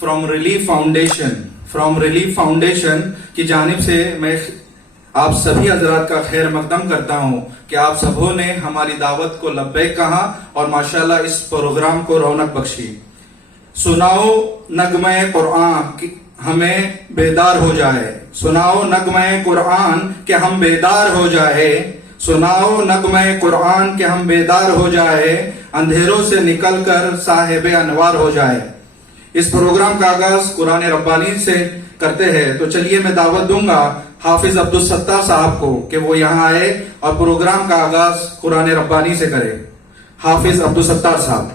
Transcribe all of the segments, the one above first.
From relief foundation کی جانب سے میں آپ سبھی حضرات کا خیر مقدم کرتا ہوں کہ آپ سبوں نے ہماری دعوت کو لبیک کہا اور ماشاءاللہ اس پروگرام کو رونق بخشی. سناؤ نغمہ قرآن ہمیں بیدار ہو جائے. سناؤ نغمہ قرآن کہ ہم بیدار ہو جائے. سناؤ نغمہ قرآن کہ ہم بیدار ہو جائے. اندھیروں سے نکل کر صاحب انوار ہو جائے. اس پروگرام کا آغاز قرآن ربانی سے کرتے ہیں تو چلیے میں دعوت دوں گا حافظ عبدالستار صاحب کو کہ وہ یہاں آئے اور پروگرام کا آغاز قرآن ربانی سے کرے. حافظ عبدالستار صاحب.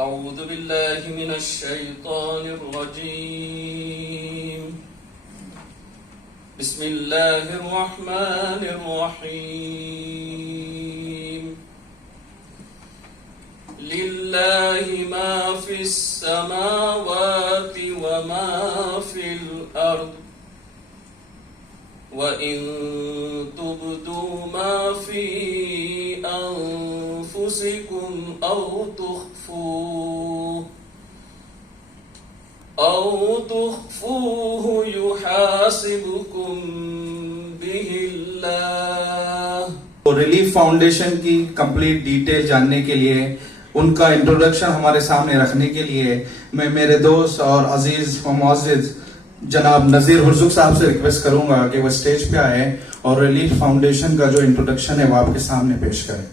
اعوذ باللہ من الشیطان الرجیم. بسم اللہ الرحمن الرحیم. للہ ما فی السماوات وما فی الارض وَإِن تُبْدُوا مَا فِي أَنفُسِكُمْ أَوْ تُخْفُوهُ يُحَاسِبْكُم بِهِ اللَّهُ. ریلیف فاؤنڈیشن کی کمپلیٹ ڈیٹیل جاننے کے لیے ان کا انٹروڈکشن ہمارے سامنے رکھنے کے لیے میں میرے دوست اور عزیز و معزز جناب نذیر ہرزوق صاحب سے ریکویسٹ کروں گا کہ وہ اسٹیج پہ آئے اور ریلیف فاؤنڈیشن کا جو انٹروڈکشن ہے وہ آپ کے سامنے پیش کریں.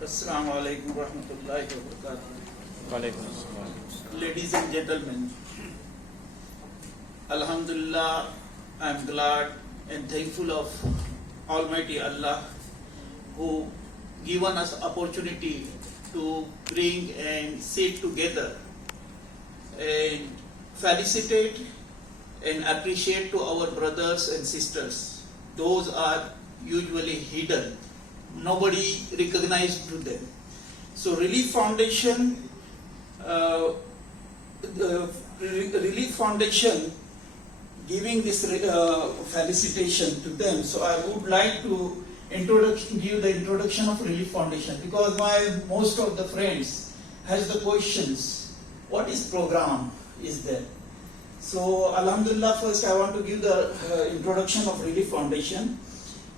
السلام علیکم ورحمۃ اللہ وبرکاتہ. وعلیکم السلام. Ladies and gentlemen, Alhamdulillah, I am glad and thankful of Almighty Allah who given us opportunity to bring and sit together and felicitate and appreciate to our brothers and sisters. Those are usually hidden. Nobody recognized to them. So Relief Foundation, the Relief Foundation giving this felicitation to them. So I would like to give the introduction of Relief Foundation because most of the friends has the questions, what is program is there? So Alhamdulillah, first I want to give the introduction of Relief Foundation.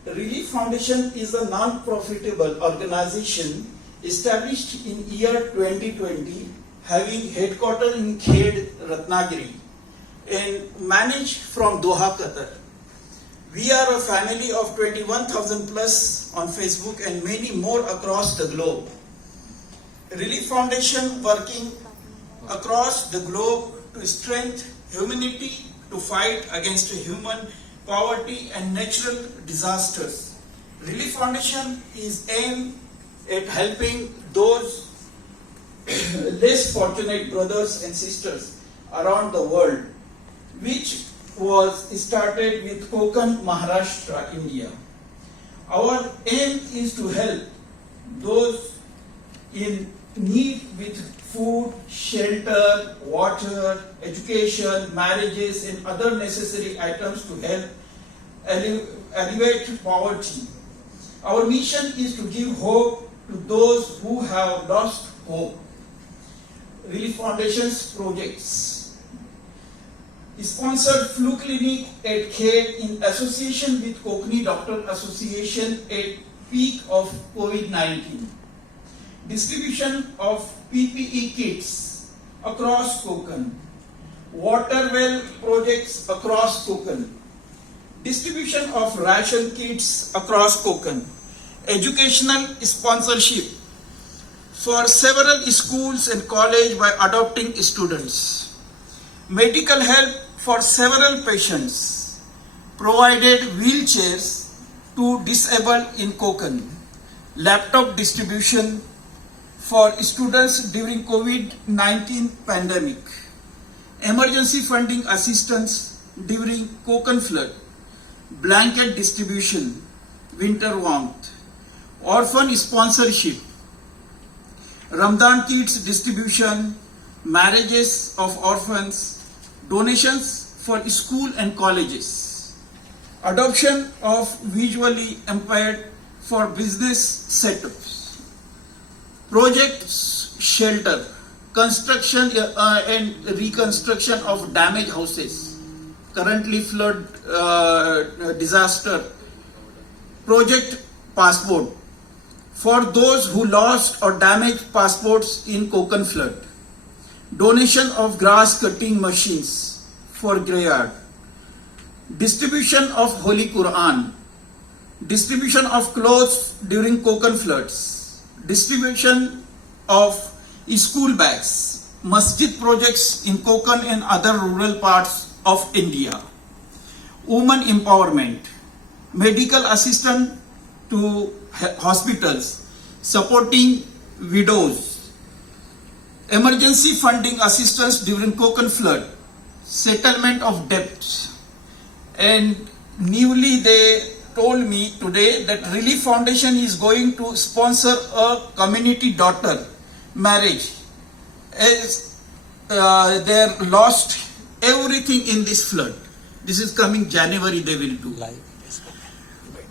The Relief Foundation is a non-profitable organization established in year 2020, having headquarters in Khed, Ratnagiri, and managed from Doha, Qatar. We are a family of 21,000 plus on Facebook and many more across the globe. Relief Foundation working across the globe to strengthen humanity to fight against human poverty and natural disasters. Relief Foundation is aimed at helping those less fortunate brothers and sisters around the world, which was started with Konkan, Maharashtra, India. Our aim is to help those in need with food, shelter, water, education, marriages, and other necessary items to help alleviate poverty. Our mission is to give hope to those who have lost hope. Relief Foundation's projects sponsored flu clinic at Khed in association with Konkani Doctor Association at peak of COVID-19. Distribution of PPE kits across Konkan. Water well projects across Konkan. Distribution of ration kits across Konkan. Educational sponsorship for several schools and colleges by adopting students. Medical help for several patients. Provided wheelchairs to disabled in Konkan. Laptop distribution for students during COVID-19 pandemic. Emergency funding assistance during Konkan flood. Blanket distribution, winter warmth. Orphan sponsorship. Ramadan kits distribution, marriages of orphans, donations for school and colleges. adoption of visually impaired for business setups, projects shelter, construction and reconstruction of damaged houses, currently flood disaster, project passport for those who lost or damaged passports in Konkan flood, donation of grass cutting machines for graveyard, distribution of Holy Quran, distribution of clothes during Konkan floods, distribution of school bags, masjid projects in Konkan and other rural parts of India, women empowerment, medical assistance to hospitals, supporting widows, emergency funding assistance during Konkan flood, settlement of debts. And newly they told me today that Relief Foundation is going to sponsor a community daughter marriage, as they lost everything in this flood. This is coming January they will do.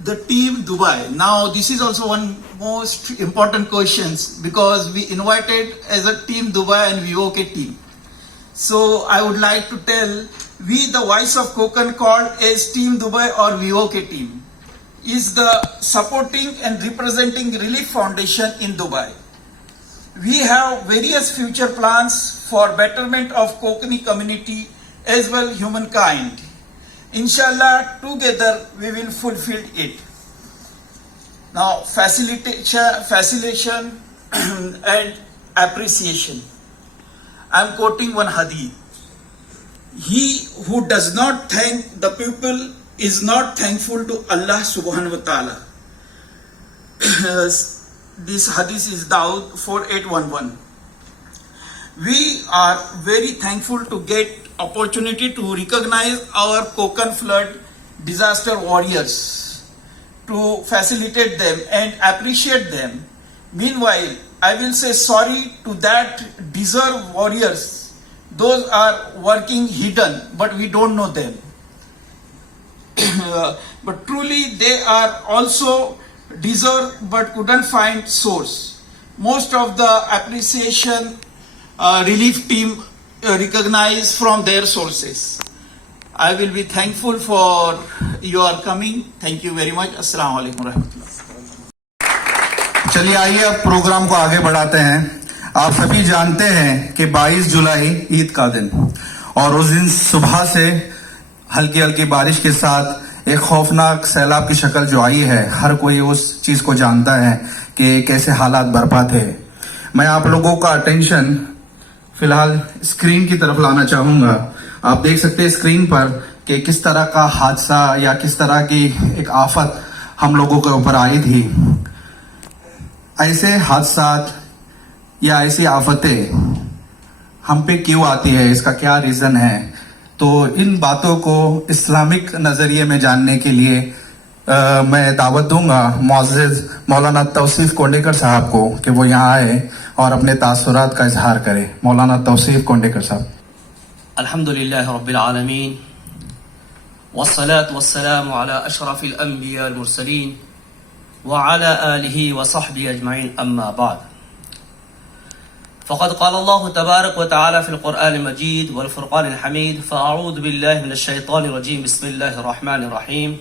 The team Dubai. Now this is also one most important questions, because we invited as a team Dubai and VOK team. So I would like to tell, we the Voice of Konkan called as Team Dubai or VOK team is the supporting and representing Relief Foundation in Dubai. We have various future plans for betterment of Konkani community as well humankind. Inshallah, together we will fulfill it. Now, facilitation and appreciation. I am quoting one hadith. He who does not thank the people is not thankful to Allah subhanahu wa ta'ala. This hadith is Dawood 4811. We are very thankful to get opportunity to recognize our Konkan flood disaster warriors, to facilitate them and appreciate them. Meanwhile, I will say sorry to that deserved warriors. Those are working hidden, but we don't know them. But truly they are also deserved but couldn't find source. Most of the appreciation relief team recognize from their sources. I will be thankful for your coming. Thank you very much. Assalamu alaikum warahmatullah. चलिए आइए अब programme को आगे बढ़ाते हैं. आप सभी जानते हैं कि 22 जुलाई ईद का दिन, और उस दिन सुबह से हल्की हल्की बारिश के साथ एक खौफनाक सैलाब की शक्ल जो आई है, हर कोई उस चीज को जानता है कि कैसे हालात बर्पा थे. मैं आप लोगों का अटेंशन फिलहाल स्क्रीन की तरफ लाना चाहूंगा. आप देख सकते हैं स्क्रीन पर कि किस तरह का हादसा या किस तरह की एक आफत हम लोगों के ऊपर आई थी. ऐसे हादसात या ऐसी आफतें हम पे क्यों आती है, इसका क्या रीजन है, तो इन बातों को इस्लामिक नजरिए में जानने के लिए मैं दावत दूंगा मुअज़्ज़िज़ मौलाना तौसीफ कोंडेकर साहब को कि वो यहाँ आए और अपने तासुरात का इजहार करें. मौलाना तौसीफ कोंडेकर साहब. अल्हम्दुलिल्लाह रब्बिल आलमीन वस्सलातु वस्सलामु अला अशरफिल अंबिया वल मुरसलीन व अला आलिहि व सहबिहि अजमईन अम्मा बाद. फ़क़द क़ाल अल्लाहु तबारक व तआला फ़िल क़ुरआनिल मजीद वल फ़ुरक़ानिल हमीद फ़अऊज़ु बिल्लाहि मिनश शैतानिर रजीम बिस्मिल्लाहिर रहमानिर रहीम.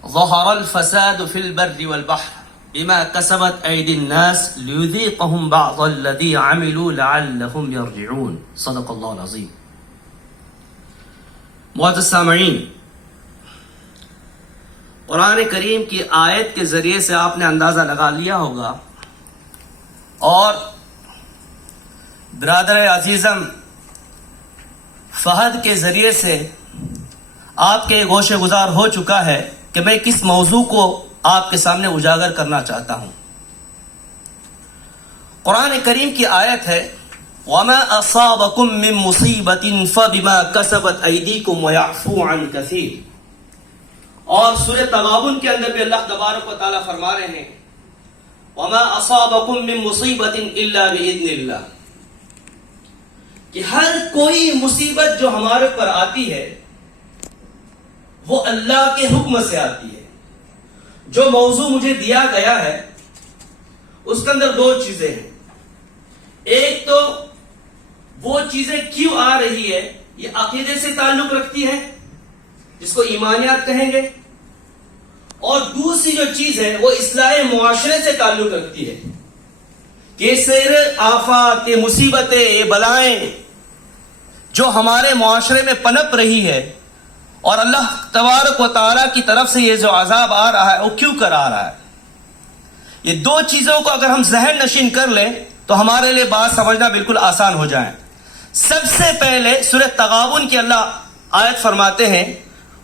ज़हरल फ़सादु फ़िल बर्रि वल बहर बिमा कसबत ऐदिन नास लियुज़ीक़हुम बअज़ल्लज़ी अमिलू लअल्लहुम यरजिऊन. सदक़ल्लाहुल अज़ीम. मुअज़्ज़िज़ सामईन, कुरान करीम की आयत के जरिए से आपने अंदाजा लगा लिया होगा और ब्रादर अजीजम फहद के जरिए से आपके गोशे गुजार हो चुका है कि मैं किस मौजू को आपके सामने उजागर करना चाहता हूं. कुरान करीम की आयत है वमा असाबकुम मिन मुसीबतिन फबिमा कसबत ऐदीकुम व यअफू अन कसीर. और सूरह तगाबुन के अंदर भी अल्लाह तबारक व तआला फरमा रहे हैं वमा असाबकुम मिन मुसीबतिन इल्ला बिइज़्निल्लाह, कि हर कोई मुसीबत जो हमारे पर आती है وہ اللہ کے حکم سے آتی ہے. جو موضوع مجھے دیا گیا ہے اس کے اندر دو چیزیں ہیں. ایک تو وہ چیزیں کیوں آ رہی ہے یہ عقیدے سے تعلق رکھتی ہے جس کو ایمانیات کہیں گے, اور دوسری جو چیز ہے وہ اصلاح معاشرے سے تعلق رکھتی ہے کہ سیر آفات, مصیبتیں, بلائیں جو ہمارے معاشرے میں پنپ رہی ہے اور اللہ تبارک و تعالیٰ کی طرف سے یہ جو عذاب آ رہا ہے وہ کیوں کر آ رہا ہے. یہ دو چیزوں کو اگر ہم ذہن نشین کر لیں تو ہمارے لیے بات سمجھنا بالکل آسان ہو جائے. سب سے پہلے سورہ تغابن کی اللہ آیت فرماتے ہیں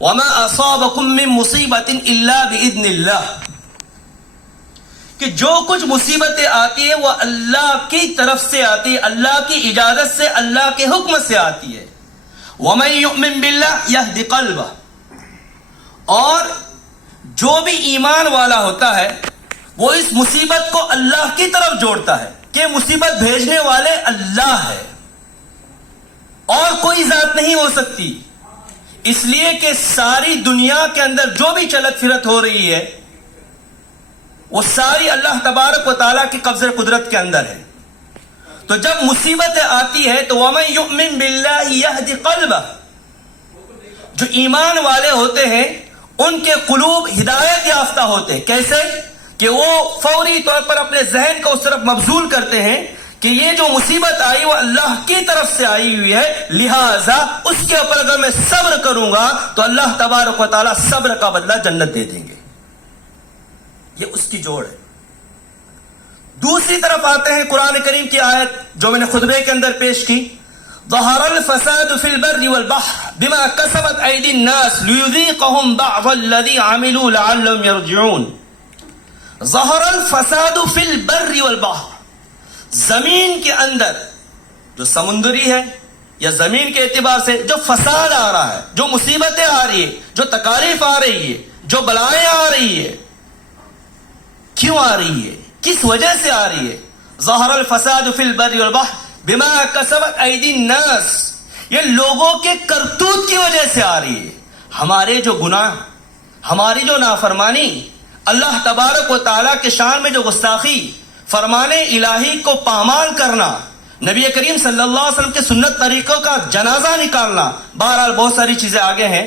وَمَا أَصَابَكُم مِّن مُّصِيبَةٍ إِلَّا بِإِذْنِ اللَّهِ کہ جو کچھ مصیبتیں آتی ہیں وہ اللہ کی طرف سے آتی ہے, اللہ کی اجازت سے, اللہ کے حکم سے آتی ہے. وَمَن يُؤْمِن بِاللَّهِ يَهْدِ قَلْبَهُ اور جو بھی ایمان والا ہوتا ہے وہ اس مصیبت کو اللہ کی طرف جوڑتا ہے کہ مصیبت بھیجنے والے اللہ ہے اور کوئی ذات نہیں ہو سکتی, اس لیے کہ ساری دنیا کے اندر جو بھی چلت پھرت ہو رہی ہے وہ ساری اللہ تبارک و تعالیٰ کی قبضہ قدرت کے اندر ہے. تو جب مصیبتیں آتی ہے تو وَمَن يُؤْمِن بِاللَّهِ يَهْدِ قَلْبَهُ جو ایمان والے ہوتے ہیں ان کے قلوب ہدایت یافتہ ہوتے ہیں. کیسے کہ وہ فوری طور پر اپنے ذہن کو اس طرف مبذول کرتے ہیں کہ یہ جو مصیبت آئی وہ اللہ کی طرف سے آئی ہوئی ہے, لہذا اس کے اوپر اگر میں صبر کروں گا تو اللہ تبارک و تعالیٰ صبر کا بدلہ جنت دے دیں گے. یہ اس کی جوڑ ہے. دوسری طرف آتے ہیں قرآن کریم کی آیت جو میں نے خطبے کے اندر پیش کی ظہر الفساد فی البر والبحر بما کسبت ایدی الناس لیذیقہم بعض الذی عملوا لعلہم یرجعون. ظہر الفساد فی البر والبحر زمین کے اندر جو سمندری ہے یا زمین کے اعتبار سے جو فساد آ رہا ہے, جو مصیبتیں آ رہی ہے, جو تکالیف آ رہی ہے, جو بلائیں آ رہی ہے, کیوں آ رہی ہے, کس وجہ سے آ رہی ہے. ظہر الفساد فی البر والبحر بما کسبت ایدی الناس یہ لوگوں کے کرتوت کی وجہ سے آ رہی ہے. ہمارے جو گناہ, ہماری جو نافرمانی, اللہ تبارک و تعالیٰ کے شان میں جو گستاخی, فرمان الہی کو پامال کرنا, نبی کریم صلی اللہ علیہ وسلم کے سنت طریقوں کا جنازہ نکالنا, بہرحال بہت ساری چیزیں آگے ہیں.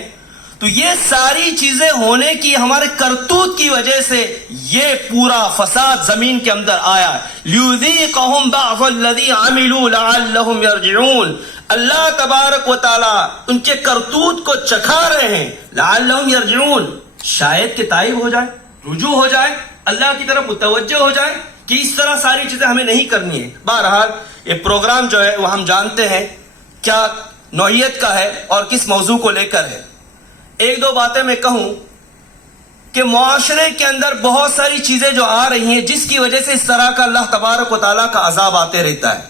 تو یہ ساری چیزیں ہونے کی ہمارے کرتوت کی وجہ سے یہ پورا فساد زمین کے اندر آیا. لیذیقہم بعض الذی عملوا لعلہم یرجعون اللہ تبارک و تعالیٰ ان کے کرتوت کو چکھا رہے ہیں. لعلہم یرجعون شاید کہ تائب ہو جائے, رجوع ہو جائے, اللہ کی طرف متوجہ ہو جائے کہ اس طرح ساری چیزیں ہمیں نہیں کرنی ہے. بہرحال یہ پروگرام جو ہے وہ ہم جانتے ہیں کیا نوعیت کا ہے اور کس موضوع کو لے کر ہے. ایک دو باتیں میں کہوں کہ معاشرے کے اندر بہت ساری چیزیں جو آ رہی ہیں جس کی وجہ سے اس طرح کا اللہ تبارک و تعالیٰ کا عذاب آتے رہتا ہے.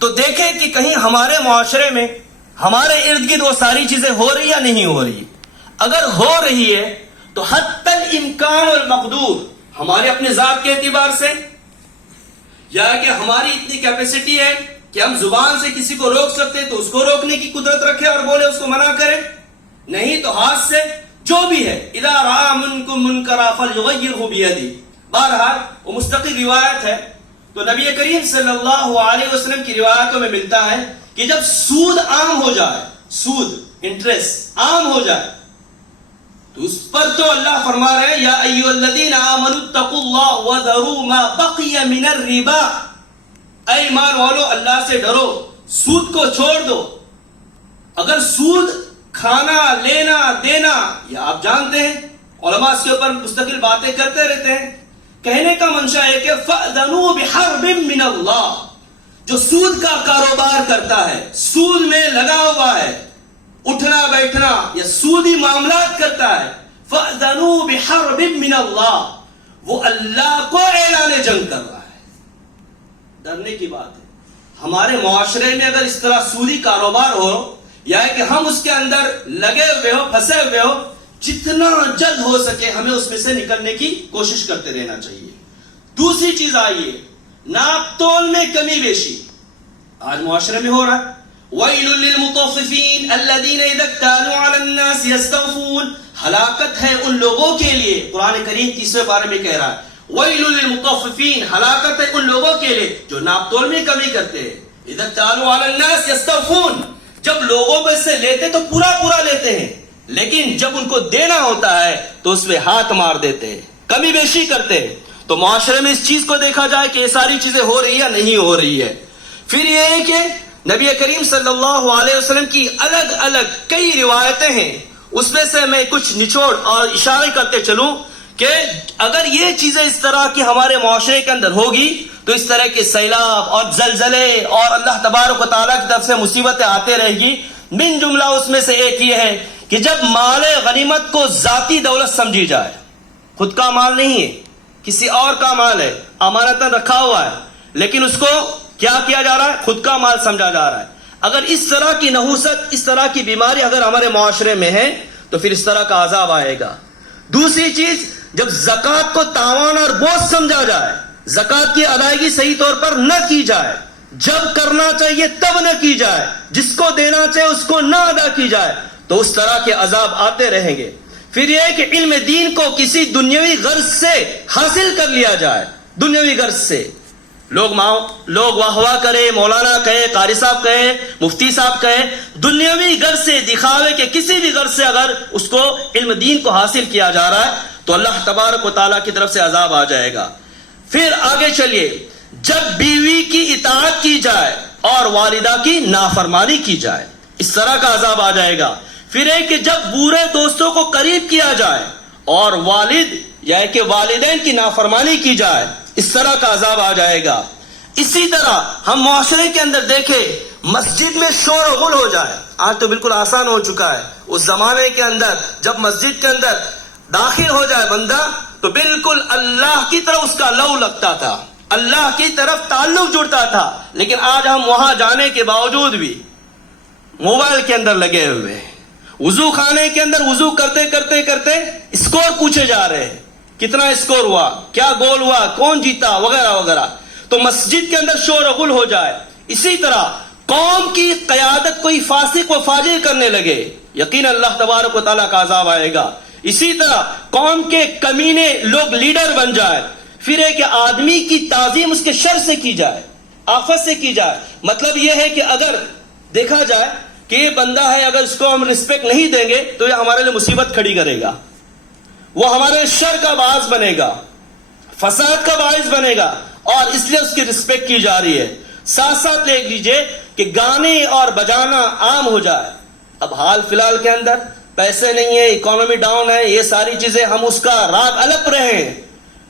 تو دیکھیں کہ کہیں ہمارے معاشرے میں ہمارے ارد گرد وہ ساری چیزیں ہو رہی یا نہیں ہو رہی. اگر ہو رہی ہے تو حتی الامکان والمقدور ہمارے اپنے ذات کے اعتبار سے یا کہ ہماری اتنی کیپیسٹی ہے کہ ہم زبان سے کسی کو روک سکتے تو اس کو روکنے کی قدرت رکھے اور بولے اس کو منع کرے, نہیں تو ہاتھ سے جو بھی ہے اذا رأى منکم منکرا فلیغیرہ بیدہ. بہرحال وہ مستقل روایت ہے. تو نبی کریم صلی اللہ علیہ وسلم کی روایتوں میں ملتا ہے کہ جب سود عام ہو جائے, سود انٹرسٹ عام ہو جائے تو اس پر تو اللہ فرما رہے ہیں یا ایھا الذین آمنوا اتقوا اللہ وذروا ما بقی من الربا, اے ایمان والو اللہ سے ڈرو, سود کو چھوڑ دو. اگر سود کھانا لینا دینا یہ آپ جانتے ہیں, علماء اس کے اوپر مستقل باتیں کرتے رہتے ہیں. کہنے کا منشا ہے کہ فأذنوا بحرب من اللہ, جو سود کا کاروبار کرتا ہے, سود میں لگا ہوا ہے, اٹھنا بیٹھنا یا سودی معاملات کرتا ہے, فأذنوا بحرب من اللہ وہ اللہ کو اعلان جنگ کر رہا ہے. ڈرنے کی بات ہے. ہمارے معاشرے میں اگر اس طرح سودی کاروبار ہو یا کہ ہم اس کے اندر لگے ہوئے ہو, پھنسے ہوئے ہو, جتنا جلد ہو سکے ہمیں اس میں سے نکلنے کی کوشش کرتے رہنا چاہیے. دوسری چیز آئیے ناپ تول میں کمی بیشی, آج معاشرے میں ہو رہا ہے. وَيْلٌ لِّلْمُطَفِّفِينَ الَّذِينَ إِذَا اكْتَالُوا عَلَى النَّاسِ يَسْتَوْفُونَ. ہلاکت ہے ان لوگوں کے لیے، قرآن کریم 30ویں پارے میں کہہ رہا ہے وَيْلٌ لِّلْمُطَفِّفِينَ، ہلاکت ہے ان لوگوں کے لیے جو ناپ تول میں کمی کرتے ہیں. اِذَا اكْتَالُوا عَلَى النَّاسِ يَسْتَوْفُونَ، جب لوگوں میں سے لیتے تو پورا پورا لیتے ہیں، لیکن جب ان کو دینا ہوتا ہے تو اس میں ہاتھ مار دیتے ہیں، کمی بیشی کرتے ہیں. تو معاشرے میں اس چیز کو دیکھا جائے کہ یہ ساری چیزیں ہو رہی یا نہیں ہو رہی ہے. پھر یہ ہے کہ نبی کریم صلی اللہ علیہ وسلم کی الگ الگ کئی روایتیں ہیں، اس میں سے میں کچھ نچوڑ اور اشارے کرتے چلوں کہ اگر یہ چیزیں اس طرح کی ہمارے معاشرے کے اندر ہوگی تو اس طرح کے سیلاب اور زلزلے اور اللہ تبارک و تعالیٰ کی طرف سے مصیبتیں آتے رہے گی. من جملہ اس میں سے ایک یہ ہے کہ جب مال غنیمت کو ذاتی دولت سمجھی جائے، خود کا مال نہیں ہے، کسی اور کا مال ہے، امانتاً رکھا ہوا ہے، لیکن اس کو کیا کیا جا رہا ہے؟ خود کا مال سمجھا جا رہا ہے. اگر اس طرح کی نحوست، اس طرح کی بیماری اگر ہمارے معاشرے میں ہے تو پھر اس طرح کا عذاب آئے گا. دوسری چیز، جب زکوٰۃ کو تاوان اور بوجھ سمجھا جائے، زکوٰۃ کی ادائیگی صحیح طور پر نہ کی جائے، جب کرنا چاہیے تب نہ کی جائے، جس کو دینا چاہیے اس کو نہ ادا کی جائے، تو اس طرح کے عذاب آتے رہیں گے. پھر یہ کہ علم دین کو کسی دنیاوی غرض سے حاصل کر لیا جائے، دنیاوی غرض سے لوگ واہ واہ کرے، مولانا کہے، قاری صاحب کہے، مفتی صاحب کہے، دنیاوی غرض سے، دکھاوے کے کسی بھی غرض سے اگر اس کو علم دین کو حاصل کیا جا رہا ہے تو اللہ تبارک و تعالیٰ کی طرف سے عذاب آ جائے گا. پھر آگے چلیے، جب بیوی کی اطاعت کی جائے اور والدہ کی نافرمانی کی جائے، اس طرح کا عذاب آ جائے گا. پھر ہے کہ جب برے دوستوں کو قریب کیا جائے اور والد یا کہ والدین کی نافرمانی کی جائے، اس طرح کا عذاب آ جائے گا. اسی طرح ہم معاشرے کے اندر دیکھیں، مسجد میں شور و غل ہو جائے، آج تو بالکل آسان ہو چکا ہے. اس زمانے کے اندر جب مسجد کے اندر داخل ہو جائے بندہ تو بالکل اللہ کی طرف اس کا لو لگتا تھا، اللہ کی طرف تعلق جڑتا تھا. لیکن آج ہم وہاں جانے کے باوجود بھی موبائل کے اندر لگے ہوئے ہیں. وضو خانے کے اندر وضو کرتے کرتے کرتے اسکور پوچھے جا رہے ہیں، کتنا اسکور ہوا، کیا گول ہوا، کون جیتا، وغیرہ وغیرہ. تو مسجد کے اندر شور و غل ہو جائے. اسی طرح قوم کی قیادت کوئی فاسق و فاجر کرنے لگے، یقین اللہ تبارک و تعالیٰ کا عذاب آئے گا. اسی طرح قوم کے کمینے لوگ لیڈر بن جائے. پھر ہے کہ آدمی کی تعظیم اس کے شر سے کی جائے، آفت سے کی جائے. مطلب یہ ہے کہ اگر دیکھا جائے کہ یہ بندہ ہے، اگر اس کو ہم رسپیکٹ نہیں دیں گے تو یہ ہمارے لیے مصیبت کھڑی کرے گا، وہ ہمارے شر کا باعث بنے گا، فساد کا باعث بنے گا، اور اس لیے اس کی رسپیکٹ کی جا رہی ہے. ساتھ ساتھ دیکھ لیجئے کہ گانے اور بجانا عام ہو جائے. اب حال فی الحال کے اندر پیسے نہیں ہے، اکانومی ڈاؤن ہے، یہ ساری چیزیں ہم اس کا راگ الپ رہے ہیں،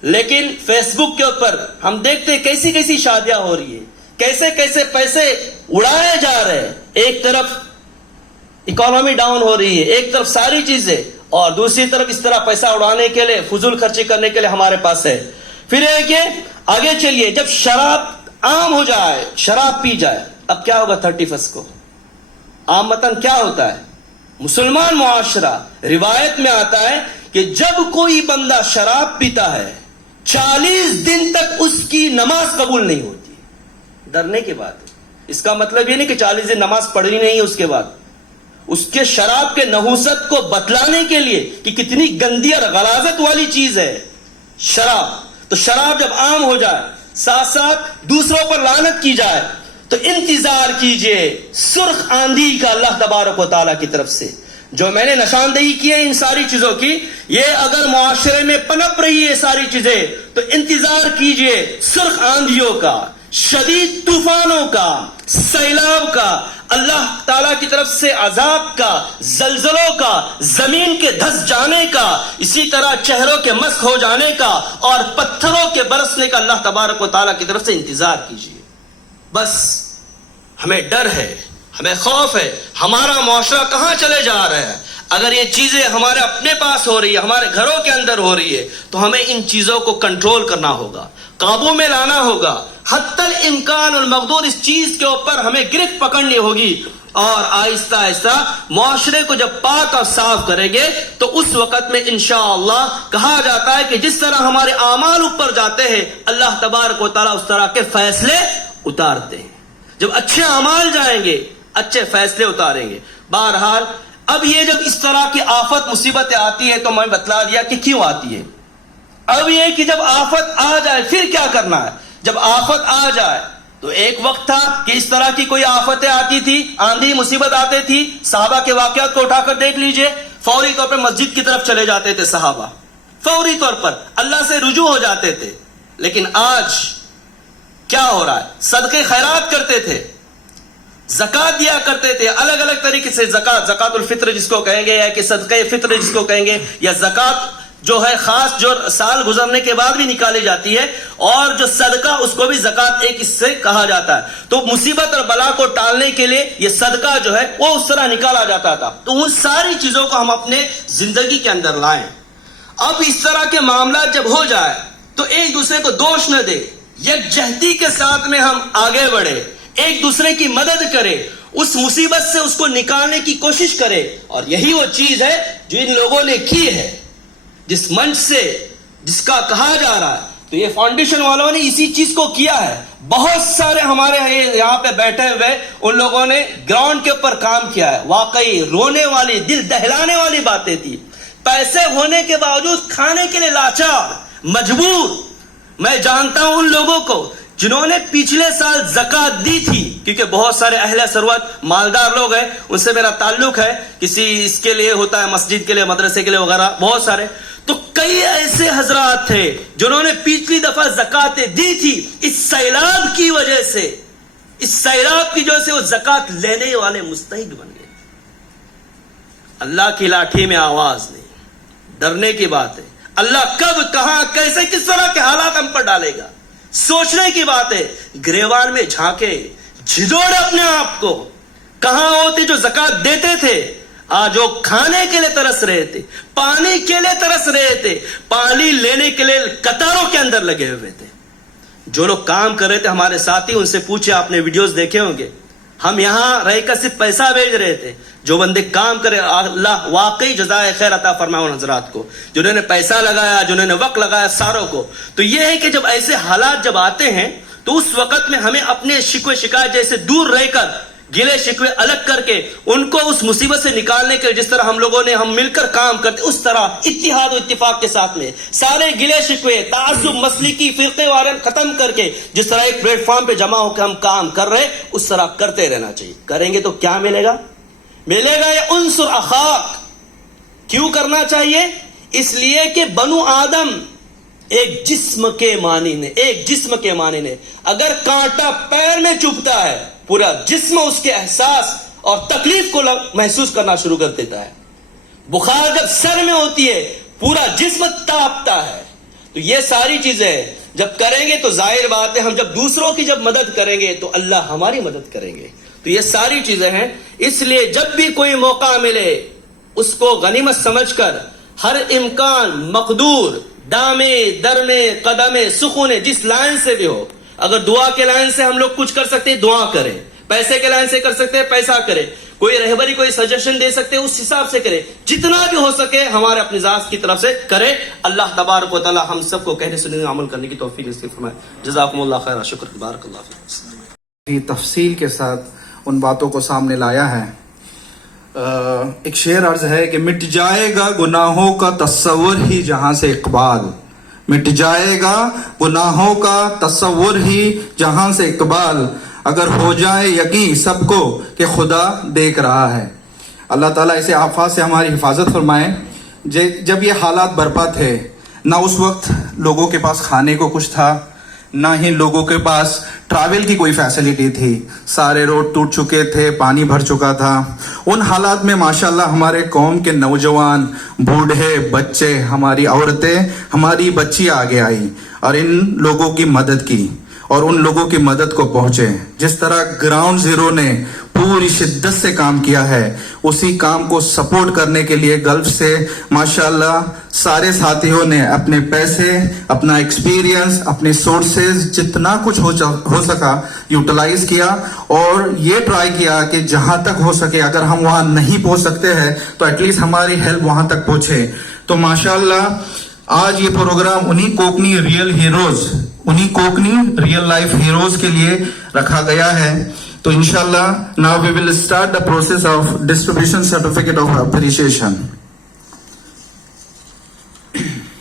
لیکن فیس بک کے اوپر ہم دیکھتے ہیں کیسی کیسی شادیاں ہو رہی ہے، کیسے کیسے پیسے اڑائے جا رہے ہیں. ایک طرف اکانومی ڈاؤن ہو رہی ہے، ایک طرف ساری چیزیں، اور دوسری طرف اس طرح پیسہ اڑانے کے لیے، فضول خرچی کرنے کے لیے ہمارے پاس ہے. پھر یہ کہ آگے چلیے، جب شراب عام ہو جائے، شراب پی جائے، اب کیا ہوگا 31 کو؟ عامتاً کیا ہوتا ہے؟ مسلمان معاشرہ روایت میں آتا ہے کہ جب کوئی بندہ شراب پیتا ہے 40 دن تک اس کی نماز قبول نہیں ہوتی. ڈرنے کی بات ہے. اس کا مطلب یہ نہیں کہ 40 دن نماز پڑھنی نہیں ہے. اس کے بعد اس کے شراب کے نحوست کو بتلانے کے لیے کہ کتنی گندی اور غلاظت والی چیز ہے شراب. تو شراب جب عام ہو جائے، ساتھ ساتھ دوسروں پر لعنت کی جائے، تو انتظار کیجئے سرخ آندھی کا اللہ تبارک و تعالیٰ کی طرف سے. جو میں نے نشاندہی کی ہے ان ساری چیزوں کی، یہ اگر معاشرے میں پنپ رہی ہے ساری چیزیں، تو انتظار کیجئے سرخ آندھیوں کا، شدید طوفانوں کا، سیلاب کا، اللہ تعالیٰ کی طرف سے عذاب کا، زلزلوں کا، زمین کے دھس جانے کا، اسی طرح چہروں کے مسخ ہو جانے کا، اور پتھروں کے برسنے کا اللہ تبارک و تعالیٰ کی طرف سے انتظار کیجیے. بس ہمیں ڈر ہے، ہمیں خوف ہے، ہمارا معاشرہ کہاں چلے جا رہا ہے. اگر یہ چیزیں ہمارے اپنے پاس ہو رہی ہے، ہمارے گھروں کے اندر ہو رہی ہے، تو ہمیں ان چیزوں کو کنٹرول کرنا ہوگا، قابو میں لانا ہوگا. حتی الامکان المقدور اس چیز کے اوپر ہمیں گرفت پکڑنی ہوگی، اور آہستہ آہستہ معاشرے کو جب پاک اور صاف کریں گے تو اس وقت میں انشاءاللہ کہا جاتا ہے کہ جس طرح ہمارے اعمال اوپر جاتے ہیں، اللہ تبارک و تعالیٰ اس طرح کے فیصلے اتارتے ہیں. جب اچھے اعمال جائیں گے، اچھے فیصلے اتاریں گے. بہرحال اب یہ جب اس طرح کی آفت مصیبتیں آتی ہے تو میں بتلا دیا کہ کیوں آتی ہے. اب یہ کہ جب آفت آ جائے پھر کیا کرنا ہے. جب آفت آ جائے تو ایک وقت تھا کہ اس طرح کی کوئی آفتیں آتی تھی, آندھی مصیبت آتے تھی, صحابہ کے واقعات کو اٹھا کر دیکھ لیجئے, فوری طور پر مسجد کی طرف چلے جاتے تھے صحابہ, فوری طور پر اللہ سے رجوع ہو جاتے تھے. لیکن آج کیا ہو رہا ہے؟ صدقے خیرات کرتے تھے, زکات دیا کرتے تھے, الگ الگ طریقے سے زکات, زکات الفطر جس کو کہیں گے, یا کہ صدقے فطر جس کو کہیں گے, یا زکات جو ہے خاص جو سال گزرنے کے بعد بھی نکالی جاتی ہے, اور جو صدقہ اس کو بھی زکات ایک اس سے کہا جاتا ہے. تو مصیبت اور بلا کو ٹالنے کے لیے یہ صدقہ جو ہے وہ اس طرح نکالا جاتا تھا. تو ان ساری چیزوں کو ہم اپنے زندگی کے اندر لائیں. اب اس طرح کے معاملات جب ہو جائے تو ایک دوسرے کو دوش نہ دے, یکجہتی کے ساتھ میں ہم آگے بڑھے, ایک دوسرے کی مدد کرے, اس مصیبت سے اس کو نکالنے کی کوشش کرے. اور یہی وہ چیز ہے جو ان لوگوں نے کی ہے, جس منچ سے جس کا کہا جا رہا ہے. تو یہ فاؤنڈیشن والوں نے اسی چیز کو کیا ہے. بہت سارے ہمارے یہاں پہ بیٹھے ہوئے ان لوگوں نے گراؤنڈ کے اوپر کام کیا ہے. واقعی رونے والی, دل دہلانے والی باتیں تھی. پیسے ہونے کے باوجود کھانے کے لیے لاچار, مجبور. میں جانتا ہوں ان لوگوں کو جنہوں نے پچھلے سال زکات دی تھی, کیونکہ بہت سارے اہل ثروت مالدار لوگ ہیں, ان سے میرا تعلق ہے, کسی اس کے لیے ہوتا ہے, مسجد کے لیے, مدرسے کے لیے وغیرہ, بہت سارے. تو کئی ایسے حضرات تھے جنہوں نے پچھلی دفعہ زکاتیں دی تھی. اس سیلاب کی وجہ سے, اس سیلاب کی وجہ سے وہ زکات لینے والے مستحق بن گئے. اللہ کی لاٹھی میں آواز نہیں, ڈرنے کی بات ہے. اللہ کب, کہاں, کیسے, کس طرح کے حالات ہم پر ڈالے گا, سوچنے کی بات ہے. گریوان میں جھانکے, جھجوڑے اپنے آپ کو. کہاں ہوتے جو زکات دیتے تھے, آج وہ کھانے کے لیے ترس رہے تھے, پانی کے لیے ترس رہے تھے, پانی لینے کے لیے قطاروں کے اندر لگے ہوئے تھے. جو لوگ کام کر رہے تھے ہمارے ساتھی, ان سے پوچھے, آپ نے ویڈیوز دیکھے ہوں گے, ہم یہاں رہ کر صرف پیسہ بھیج رہے تھے. جو بندے کام کرے, اللہ واقعی جزائے خیر عطا فرمائے ان حضرات کو, جنہوں نے پیسہ لگایا, جنہوں نے وقت لگایا, ساروں کو. تو یہ ہے کہ جب ایسے حالات جب آتے ہیں تو اس وقت میں ہمیں اپنے شکوے شکایت جیسے دور رہ کر, گلے شکوے الگ کر کے, ان کو اس مصیبت سے نکالنے کے جس طرح ہم لوگوں نے ہم مل کر کام کرتے, اس طرح اتحاد و اتفاق کے ساتھ میں سارے گلے شکوے, تعصب, مسلکی, فرقے والے ختم کر کے جس طرح ایک پلیٹ فارم پہ جمع ہو کے ہم کام کر رہے, اس طرح کرتے رہنا چاہیے. کریں گے تو کیا ملے گا؟ ملے گا یہ انصر اخاک. کیوں کرنا چاہیے؟ اس لیے کہ بنو آدم ایک جسم کے مانند ہے, ایک جسم کے مانند ہے. اگر کانٹا پیر میں چبھتا ہے, پورا جسم اس کے احساس اور تکلیف کو محسوس کرنا شروع کر دیتا ہے. بخار جب سر میں ہوتی ہے, پورا جسم تاپتا ہے. تو یہ ساری چیزیں جب کریں گے تو ظاہر بات ہے, ہم جب دوسروں کی جب مدد کریں گے تو اللہ ہماری مدد کریں گے. تو یہ ساری چیزیں ہیں. اس لیے جب بھی کوئی موقع ملے اس کو غنیمت سمجھ کر ہر امکان, مقدور, دامے, درمے, قدمے, سخونے, جس لائن سے بھی ہو, اگر دعا کے لائن سے ہم لوگ کچھ کر سکتے ہیں دعا کریں, پیسے کے لائن سے کر سکتے ہیں پیسہ کریں, کوئی رہبری, کوئی سجیشن دے سکتے ہیں اس حساب سے کریں, جتنا بھی ہو سکے ہمارے اپنی ذات کی طرف سے کریں. اللہ تبارک و تعالی ہم سب کو کہنے سننے عمل کرنے کی توفیق نصیب فرمائے. جزاکم اللہ خیر, شکر, بارک اللہ فیک. تفصیل کے ساتھ ان باتوں کو سامنے لایا ہے. ایک شعر عرض ہے کہ مٹ جائے گا گناہوں کا تصور ہی جہاں سے اقبال, مٹ جائے گا گناہوں کا تصور ہی جہاں سے اقبال, اگر ہو جائے یقین سب کو کہ خدا دیکھ رہا ہے. اللہ تعالیٰ اسے آفات سے ہماری حفاظت فرمائے. جب یہ حالات برپا تھے, نہ اس وقت لوگوں کے پاس کھانے کو کچھ تھا, نہ ہی لوگوں کے پاس ٹریول کی کوئی فیسلٹی تھی, سارے روڈ ٹوٹ چکے تھے, پانی بھر چکا تھا. ان حالات میں ماشاءاللہ ہمارے قوم کے نوجوان, بوڑھے, بچے, ہماری عورتیں, ہماری بچی آگے آئی اور ان لوگوں کی مدد کی اور ان لوگوں کی مدد کو پہنچے. جس طرح گراؤنڈ زیرو نے پوری شدت سے کام کیا ہے, اسی کام کو سپورٹ کرنے کے لیے گلف سے ماشاءاللہ سارے ساتھیوں نے اپنے پیسے, اپنا ایکسپیرینس, اپنے سورسز, جتنا کچھ ہو سکا یوٹیلائز کیا اور یہ ٹرائی کیا کہ جہاں تک ہو سکے, اگر ہم وہاں نہیں پہنچ سکتے ہیں تو ایٹ لیسٹ ہماری ہیلپ وہاں تک پہنچے. تو ماشاءاللہ آج یہ پروگرام انہی کوکنی ریئل ہیروز, انہی کوکنی ریئل لائف ہیروز کے لیے رکھا گیا ہے. तो इंशाल्लाह now we will start the process of distribution certificate of appreciation.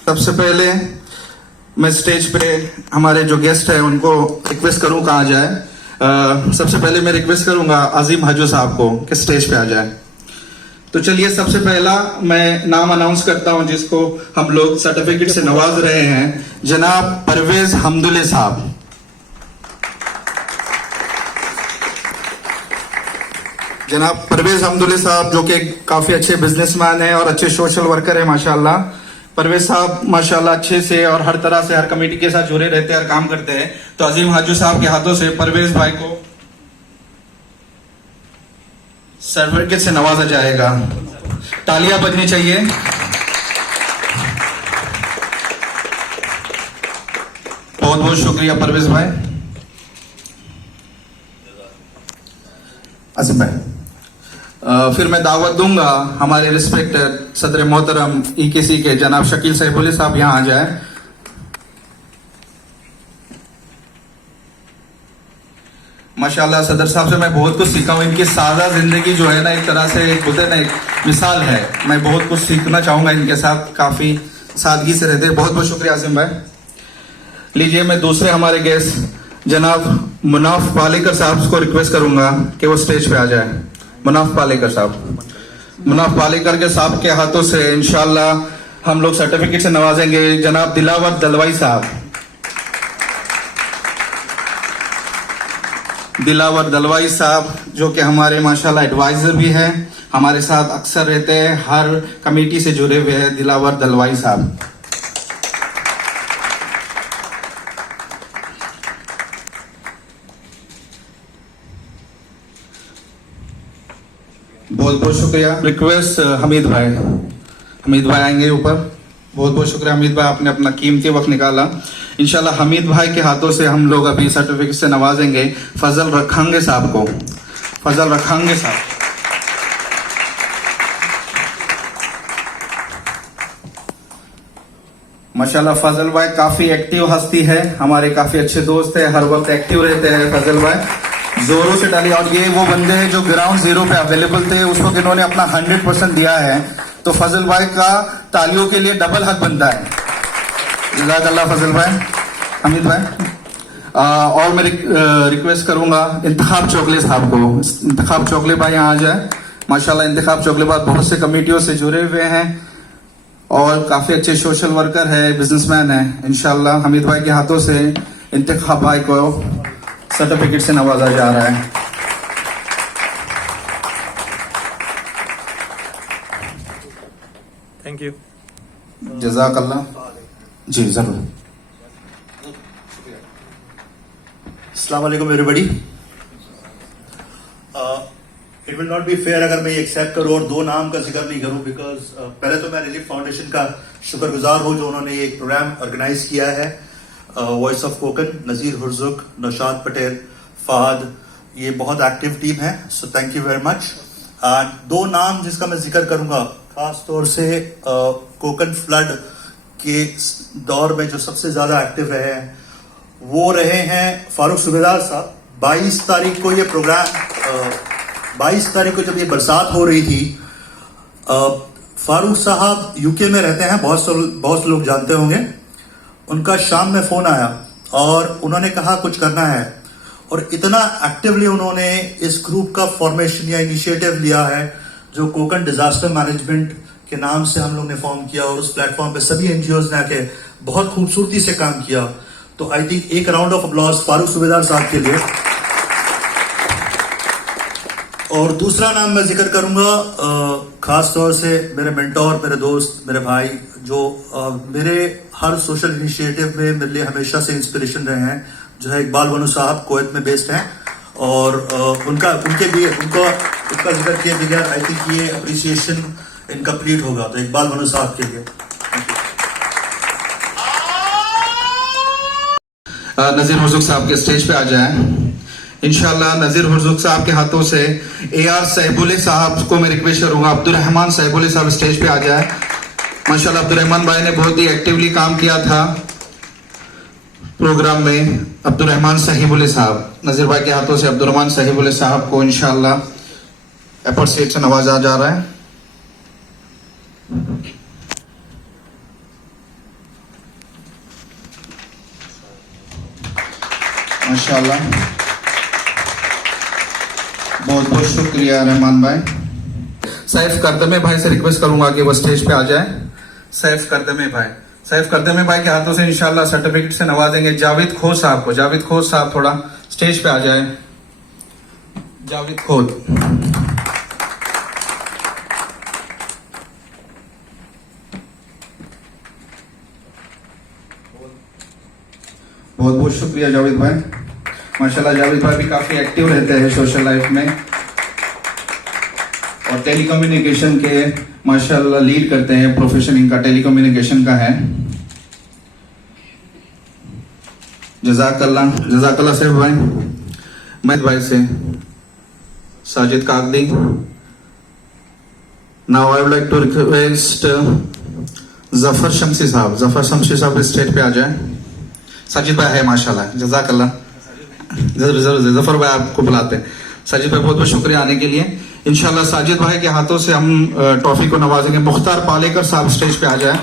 सबसे पहले मैं स्टेज पे हमारे जो गेस्ट है उनको रिक्वेस्ट करूं कहाँ जाए. सबसे पहले मैं रिक्वेस्ट करूंगा अजीम हजू साहब को कि स्टेज पे आ जाए. तो चलिए सबसे पहला मैं नाम अनाउंस करता हूं जिसको हम लोग सर्टिफिकेट से नवाज रहे हैं, जनाब परवेज हमदुल्ले साहब. जनाब परवेज हमदुल्ले साहब जो कि काफी अच्छे बिजनेसमैन हैं और अच्छे सोशल वर्कर हैं माशाल्लाह. परवेज साहब माशाल्लाह अच्छे से और हर तरह से हर कमेटी के साथ जुड़े रहते हैं और काम करते हैं. तो अजीम हाजू साहब के हाथों से परवेज भाई को सर्टिफिकेट से नवाजा जाएगा. तालियां बजनी चाहिए. बहुत बहुत शुक्रिया परवेज भाई. अजीम भाई फिर मैं दावत दूंगा हमारे रिस्पेक्टेड सदर मोहतरम EKC के जनाब शकील सैफुल्ली साहब यहाँ आ जाए. माशाल्लाह सदर साहब से मैं बहुत कुछ सीखा हूँ. इनकी सादा जिंदगी जो है ना एक तरह से एक बोलते ना एक मिसाल है. मैं बहुत कुछ सीखना चाहूंगा इनके साथ. काफी सादगी से रहते हैं. बहुत बहुत शुक्रिया आसिम भाई. लीजिए मैं दूसरे हमारे गेस्ट जनाब मुनाफ पालेकर साहब को रिक्वेस्ट करूंगा कि वो स्टेज पे आ जाए. मुनाफ पालेकर साहब. मुनाफ पालेकर के साहब के हाथों से इंशाल्लाह हम लोग सर्टिफिकेट से नवाजेंगे जनाब दिलावर दलवाई साहब. दिलावर दलवाई साहब जो कि हमारे माशाल्लाह एडवाइजर भी हैं, हमारे साथ अक्सर रहते हैं, हर कमेटी से जुड़े हुए हैं. दिलावर दलवाई साहब. बहुत बहुत शुक्रिया. रिक्वेस्ट हमीद भाई आएंगे ऊपर. बहुत बहुत शुक्रिया हमीद भाई, आपने अपना कीमती वक्त निकाला. इंशाल्लाह हमीद भाई के हाथों से हम लोग अभी सर्टिफिकेट से नवाजेंगे फजल रखांगे साहब को. फजल रखांगे साहब. माशाल्लाह फजल भाई काफी एक्टिव हस्ती है, हमारे काफी अच्छे दोस्त है, हर वक्त एक्टिव रहते हैं फजल भाई. जोरों से डालिए. और ये वो बंदे हैं जो ग्राउंड जीरो पे अवेलेबल थे, उस वक्त इन्होंने अपना 100% दिया है. तो फजल भाई का तालियों के लिए डबल हक बनता है. जज़ाकल्लाह फजल भाई. हमीद भाई और मैं रिक्वेस्ट करूंगा इंतखाब चौकले साहब को. इंतखाब चौकले भाई यहाँ आ जाए. माशाल्लाह इंतखाब चौकले भाई बहुत से कमेटियों से जुड़े हुए हैं और काफी अच्छे सोशल वर्कर है, बिजनेसमैन है. इंशाल्लाह हमीद भाई के हाथों से इंतखाब भाई को सर्टिफिकेट से नवाजा जा रहा है. Thank you. जज़ाकल्लाह. जी जरूर. Assalamu alaikum everybody. It will not be fair अगर मैं ये एक्सेप्ट करूँ और दो नाम का जिक्र नहीं करूँ, बिकॉज पहले तो मैं रिलीफ फाउंडेशन का शुक्रगुजार हूँ जो उन्होंने एक प्रोग्राम ऑर्गेनाइज किया है. वॉइस ऑफ कोकन, नज़ीर हुर्जुक, नौशाद पटेल, फहद, ये बहुत एक्टिव टीम है. So thank you very much. दो नाम जिसका मैं जिक्र करूंगा खास तौर से कोकन फ्लड के दौर में जो सबसे ज्यादा एक्टिव रहे हैं वो रहे हैं फारूक सूबेदार साहब. 22 तारीख को ये प्रोग्राम 22 तारीख को जब ये बरसात हो रही थी, फारूक साहब यूके में रहते हैं, बहुत से लोग जानते होंगे. उनका शाम में फोन आया और उन्होंने कहा कुछ करना है, और इतना एक्टिवली उन्होंने इस ग्रुप का फॉर्मेशन या इनिशिएटिव लिया है जो कोकन डिजास्टर मैनेजमेंट के नाम से हम लोग ने फॉर्म किया, और उस प्लेटफॉर्म पे सभी एनजीओज ने आके बहुत खूबसूरती से काम किया. तो आई थिंक एक राउंड ऑफ अप्लॉज फारूक सूबेदार साहब के लिए. और दूसरा नाम मैं जिक्र करूंगा खास तौर से मेरे मेंटोर, मेरे दोस्त, मेरे भाई जो मेरे हर सोशल इनिशिएटिव में मेरे लिए हमेशा से इंस्पिरेशन रहे हैं, जो है इकबाल बनू साहब, कुवैत में बेस्ड हैं. और उनका जिक्र किए बगैर आई थिंक ये अप्रिसिएशन इनकम्प्लीट होगा. तो इकबाल बनू साहब के लिए नजीर हुर्जुक साहब के स्टेज पे आ जाएं. इंशाल्लाह नजीर हुर्जुक साहब के हाथों से AR सैफुल्ली साहब को मैं रिक्वेस्ट करूंगा. अब्दुर्रहमान सैफुल्ली साहब स्टेज पे आ जाए. माशाल्लाह अब्दुर्रहमान भाई ने बहुत ही एक्टिवली काम किया था. प्रोग्राम में अब्दुलरहमान साहिबुल्लाह साहब, नजीर भाई के हाथों से अब्दुलरहमान साहिबुल्लाह साहब को इंशाअल्लाह एप्रिशिएट से नवाजा जा रहा है। माशाअल्लाह, बहुत बहुत शुक्रिया रहमान भाई। सैफ करदमे भाई से रिक्वेस्ट करूंगा कि वो स्टेज पे आ जाए। सैफ करदमे भाई के हाथों से इंशाल्लाह सर्टिफिकेट से नवाजेंगे जावेद खोद साहब को। जावेद खोद साहब थोड़ा स्टेज पे आ जाए। जावेद खोद, बहुत बहुत शुक्रिया जावेद भाई। माशाल्लाह जावेद भाई भी काफी एक्टिव रहते हैं सोशल लाइफ में और टेलीकम्युनिकेशन के माशाल्लाह लीड करते हैं। प्रोफेशन इनका टेलीकम्युनिकेशन का है। जज़ाकल्लाह सैफ भाई। मैं भाई से Sajid Kagdi. Now I would like to request Zafar Shamsi साहब स्टेज पे आ जाए। साजिद भाई है माशाल्लाह, जज़ाकल्लाह। जरूर जफर भाई आपको बुलाते हैं। साजिद भाई बहुत बहुत शुक्रिया आने के लिए। इंशाल्लाह साजिद भाई के हाथों से हम ट्रॉफी को नवाजेंगे। मुख्तार पालेकर साहब स्टेज पे आ जाए।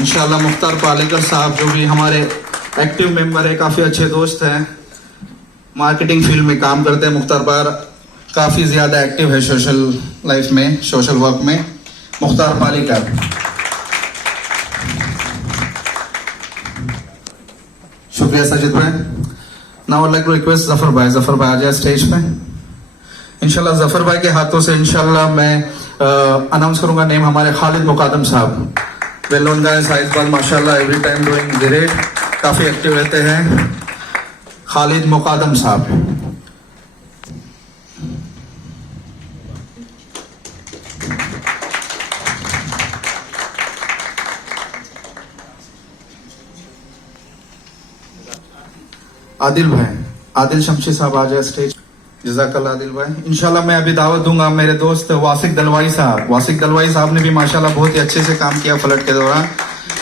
इंशाल्लाह मुख्तार पालेकर साहब जो भी हमारे एक्टिव मेंबर है, काफी अच्छे दोस्त हैं, मार्केटिंग फील्ड में काम करते हैं। मुख्तार भाई काफी ज्यादा एक्टिव है सोशल लाइफ में, सोशल वर्क में। मुख्तार पालेकर, शुक्रिया साजिद भाई। Now I like to request Zafar भाई आ जाए स्टेज पे। इंशाल्लाह जफर भाई के हाथों से इंशाल्लाह मैं अनाउंस करूंगा नेम हमारे खालिद मुकादम साहब। वेल नोन गाइस, साइज माशाल्लाह एवरी टाइम डूइंग ग्रेट, काफी एक्टिव रहते हैं। खालिद मुकादम साहब, आदिल शमशी साहब आ जाए स्टेज। जज़ाकल्लाह आदिल भाई। इंशाल्लाह मैं अभी दावत दूंगा मेरे दोस्त वासिक दलवाई साहब ने भी माशाल्लाह बहुत ही अच्छे से काम किया फ्लड के दौरान।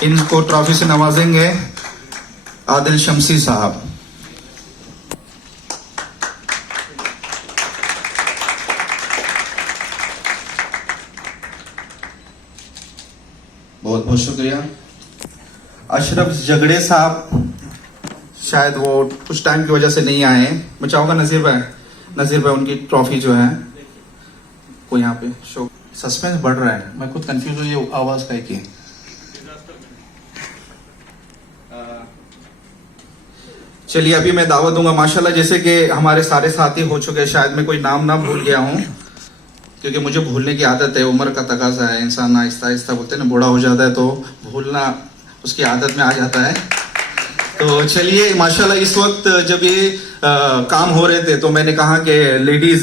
इनको ट्रॉफी से नवाजेंगे आदिल शमसी साहब। बहुत बहुत शुक्रिया। अशरफ जगड़े साहब शायद वो कुछ टाइम की वजह से नहीं आए। मैं चाहूंगा नजीर भाई उनकी ट्रॉफी जो है वो यहाँ पे शो। सस्पेंस बढ़ रहा है, मैं खुद कंफ्यूज हूँ ये आवाज का की। चलिए अभी मैं दावत दूंगा माशाल्लाह, जैसे कि हमारे सारे साथी हो चुके हैं, शायद मैं कोई नाम ना भूल गया हूँ क्योंकि मुझे भूलने की आदत है। उम्र का तकाजा है, इंसान आहिस्ता आहिस्ता बोलते हैं ना बूढ़ा हो जाता है तो भूलना उसकी आदत में आ जाता है। तो चलिए माशाल्लाह इस वक्त जब ये काम हो रहे थे तो मैंने कहा कि लेडीज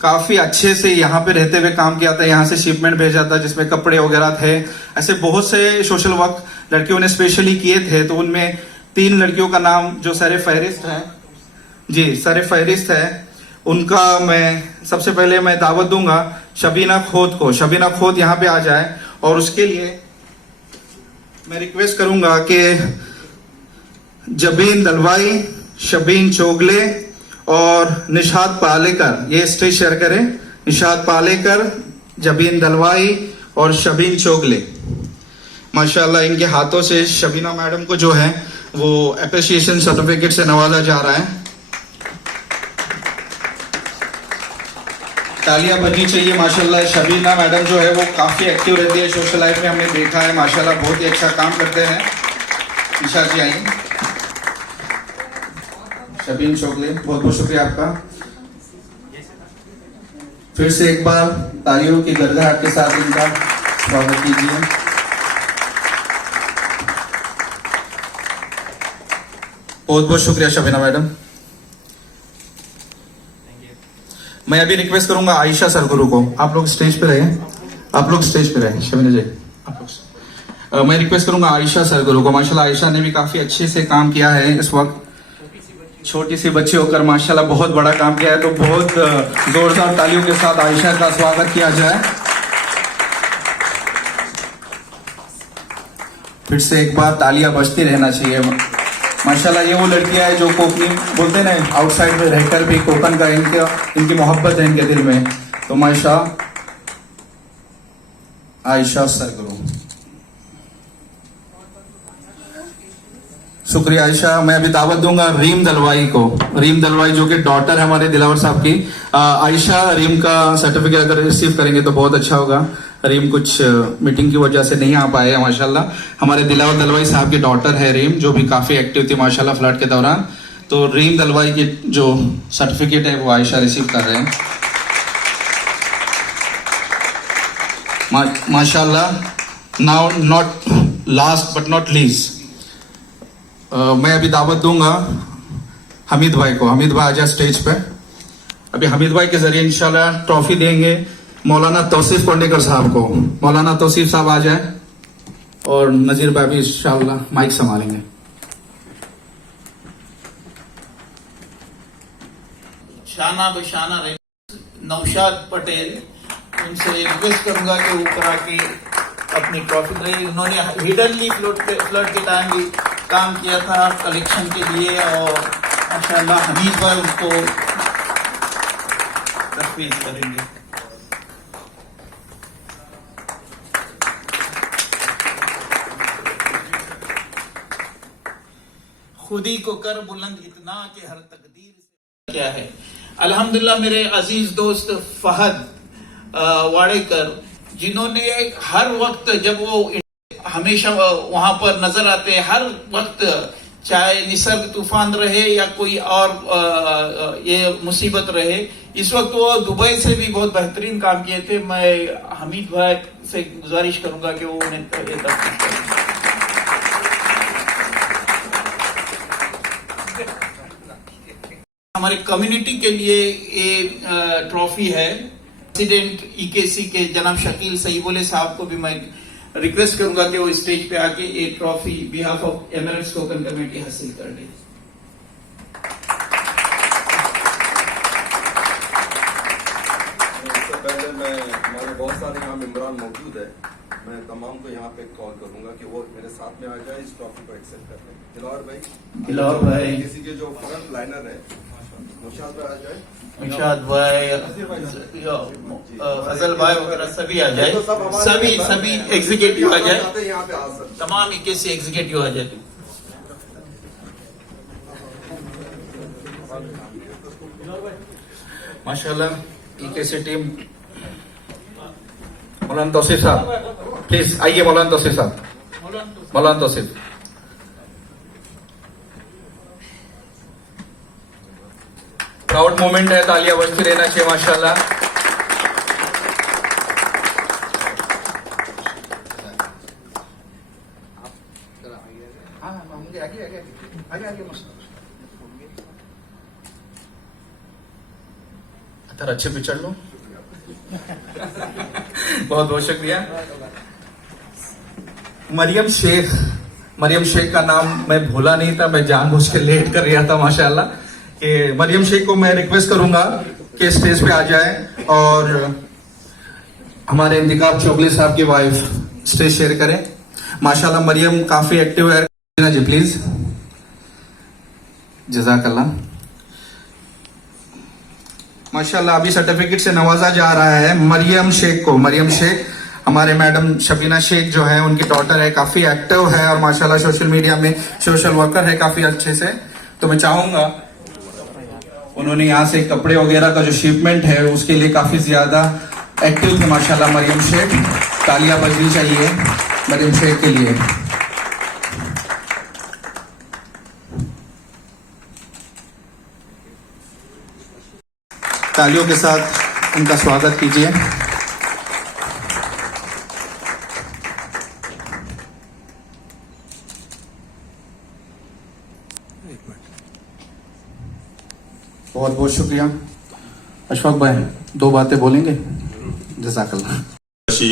काफी अच्छे से यहाँ पे रहते हुए काम किया था। यहाँ से शिपमेंट भेजा था जिसमें कपड़े वगैरह थे। ऐसे बहुत से सोशल वर्क लड़कियों ने स्पेशली किए थे। तो उनमें 3 लड़कियों का नाम जो सर फहरिस्त है जी, सर फहरिस्त है, उनका मैं सबसे पहले मैं दावत दूंगा शबीना खोद को। शबीना खोद यहाँ पे आ जाए और उसके लिए मैं रिक्वेस्ट करूंगा कि जबीन दलवाई, शबीन चोगले और निशाद पालेकर ये स्टेज शेयर करें। निशाद पालेकर, जबीन दलवाई और शबीन चोगले, माशाल्लाह इनके हाथों से शबीना मैडम को जो है वो एप्रिसिएशन सर्टिफिकेट से नवाजा जा रहा है। तालियां बजनी चाहिए माशाल्लाह। शबीना मैडम जो है वो काफी एक्टिव रहती है सोशल लाइफ में, हमने देखा है माशाल्लाह बहुत ही अच्छा काम करते हैं। निशाद जी आइए। शबीन चोगले, बहुत बहुत शुक्रिया आपका। फिर से एक बार तालियों की गड़गड़ाहट के साथ इनका स्वागत कीजिए। बहुत बहुत शुक्रिया शबीना मैडम। मैं अभी रिक्वेस्ट करूंगा आयशा सरगुरु को, आप लोग स्टेज पे रहे, शबीना जी आप लोग। मैं रिक्वेस्ट करूंगा आयशा सरगुरु को। माशाल्लाह आयशा ने भी काफी अच्छे से काम किया है। इस वक्त छोटी सी बच्ची होकर माशाल्लाह बहुत बड़ा काम किया है। तो बहुत जोरदार तालियों के साथ आयशा का स्वागत किया जाए। फिर से एक बार तालियां बजती रहना चाहिए। माशाल्लाह ये वो लड़कियां है जो कोकनी बोलते हैं ना, आउटसाइड में रहकर भी कोकन का इनकी मोहब्बत है इनके दिल में। तो माशाल्लाह आयशा सरगुरु, शुक्रिया आयशा। मैं अभी दावत दूंगा रीम दलवाई को, रीम दलवाई जो कि डॉटर है हमारे दिलावर साहब की। आयशा रीम का सर्टिफिकेट अगर रिसीव करेंगे तो बहुत अच्छा होगा। रीम कुछ मीटिंग की वजह से नहीं आ पाए हैं माशाल्लाह। हमारे दिलावर दलवाई साहब की डॉटर है रीम, जो भी काफी एक्टिव थी माशाल्लाह फ्लड के दौरान। तो रीम दलवाई की जो सर्टिफिकेट है वो आयशा रिसीव कर रहे हैं माशाल्लाह। Now not last but not least, मैं अभी दावत दूंगा हमीद भाई को। हमीद भाई आजा स्टेज पे। अभी हमीद भाई के जरिए इंशाल्लाह ट्रॉफी देंगे मौलाना तौसीफ कोंडेकर साहब को। मौलाना तौसीफ साहब आ जाए और नजीर भाई भी इंशाल्लाह माइक संभालेंगे। शाना बशाना रहे नौशाद पटेल, उनसे रिक्वेस्ट करूंगा कि ऊपर आके अपनी ट्रॉफी रही। उन्होंने हिडनली फ्लड के टाइम भी काम किया था कलेक्शन के लिए, और माशाल्लाह हमीद भाई उनको तफवीज करेंगे। खुदी को कर बुलंद इतना कि हर तकदीर से क्या है। अल्हम्दुलिल्लाह मेरे अजीज दोस्त फहद वाडेकर, जिन्होंने हर वक्त जब वो हमेशा वहां पर नजर आते हैं, हर वक्त चाहे निसर्ग तूफान रहे या कोई और ये मुसीबत रहे, इस वक्त वो दुबई से भी बहुत बेहतरीन काम किए थे। मैं हमीद भाई से गुजारिश करूंगा कि वो उन्हें तफवीज करें। हमारे कम्युनिटी के लिए ये ट्रॉफी है। प्रेसिडेंट ईकेसी के जनाब शकील सईबोले साहब को भी मैं रिक्वेस्ट करूंगा कि वो स्टेज पे आके ये trophy behalf of Emirates Konkan committee हासिल कर ले। इससे पहले मैं, हमारे बहुत सारे यहाँ मेंबरान मौजूद है, मैं तमाम को यहाँ पे कॉल करूंगा कि वो मेरे साथ में आ जाए, इस ट्रॉफी को एक्सेप्ट कर लें। दिलावर भाई, किसी के जो फ्रंट लाइनर है मुशाद भाई आ जाए, मुशाद भाई, फजल भाई वगैरह सभी आ जाए, सभी एग्जीक्यूटिव आ जाए, यहाँ पे आ सकते। तमाम ईकेसी एग्जीक्यूटिव आ जाए। माशाल्लाह ईकेसी टीम। मौलाना तौसीफ साहब प्लीज आइए। मौलाना तौसीफ साहब, मौलाना तौसीफ। प्राउड मोमेंट है, तालियां बजती रहना चाहिए माशाल्लाह। अतर अच्छे पे चढ़ लो। बहुत बहुत शुक्रिया। मरियम शेख का नाम मैं भूला नहीं था, मैं जानबूझ के लेट कर रहा था माशाल्लाह। कि मरियम शेख को मैं रिक्वेस्ट करूंगा कि स्टेज पे आ जाए और हमारे इंतखाब चौगले साहब की वाइफ स्टेज शेयर करें। माशाल्लाह मरियम काफी एक्टिव है ना जी, प्लीज जज़ाकल्लाह। माशाल्लाह अभी सर्टिफिकेट से नवाजा जा रहा है मरियम शेख को। मरियम शेख हमारे मैडम शबीना शेख जो है उनकी डॉटर है, काफी एक्टिव है और माशाल्लाह सोशल मीडिया में सोशल वर्कर है काफी अच्छे से। तो मैं चाहूंगा, उन्होंने यहाँ से कपड़े वगैरह का जो शिपमेंट है उसके लिए काफी ज्यादा एक्टिव थे माशाल्लाह मरियम शेख। तालियां बजनी चाहिए मरियम शेख के लिए। तालियों के साथ उनका स्वागत कीजिए। बहुत बहुत शुक्रिया। अशफाक भाई दो बातें बोलेंगे? जज़ाकल्लाह। अशी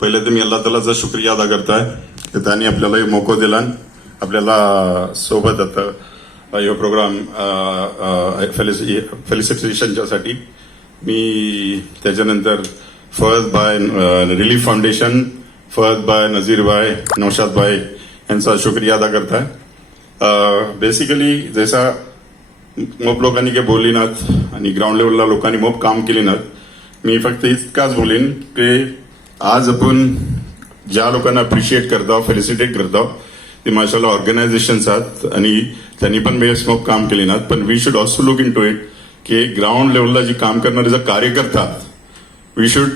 पहिले तर मी अल्लाह तालाचा शुक्रिया अदा करताय की त्यांनी आपल्याला हे मोको दिला, आपल्याला सोबत आता यो प्रोग्राम फेलिसिटेशनच्यासाठी। मी त्याच्यानंतर फहद भाई रिलीफ फाउंडेशन, फहद भाई, नजीर भाई, नौशाद भाई यांचा शुक्रिया अदा करताय. बेसिकली जैसा मोप लोकांनी काही बोललीनात आणि ग्राउंड लेवलला लोकांनी मोप काम केलीनात, मी फक्त इतकाच बोलेन की आज आपण ज्या लोकांना अप्रिशिएट करतो, फेलिसिटेट करतो, ते माशाल्लाह ऑर्गनायझेशन्स आहेत आणि त्यांनी पण बेस मोप काम केलीनात. पण we should also look into it की ग्राउंड लेवलला जी काम करणारे जे कार्यकर्ता, वी शुड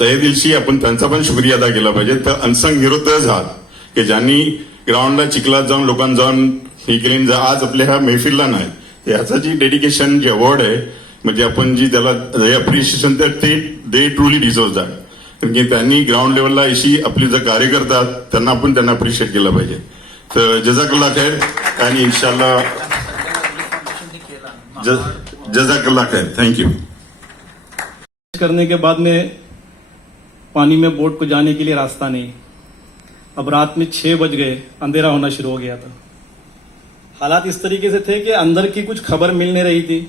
तहे दिलशी आपण त्यांचा पण शुक्रिया अदा केला पाहिजे. तर अनसंग हिरो तेच आहात की ज्यांनी ग्राउंडला चिखलात जाऊन लोकांना जाऊन ही केली, आज आपल्या ह्या महफिलला नाही. याचं जी डेडिकेशन, जे अवॉर्ड आहे, म्हणजे आपण जी त्याला अप्रिशिएशन, तर ते दे ट्रुली डिझर्व दॅट. कारण की त्यांनी ग्राउंड लेवलला अशी आपली जे कार्यकर्ता त्यांना आपण त्यांना अप्रिशिएट केलं पाहिजे. तर जजाकल्ला खैर आणि इन्शाल्लाह जजाकल्ला खैर. थँक्यू. करने के बाद में पानी में बोट को जाने के लिए रास्ता नहीं. अब रात में 6 बज गए, अंधेरा होना शुरू हो गया था. हालात इस तरीके से थे कि अंदर की कुछ खबर मिल नहीं रही थी.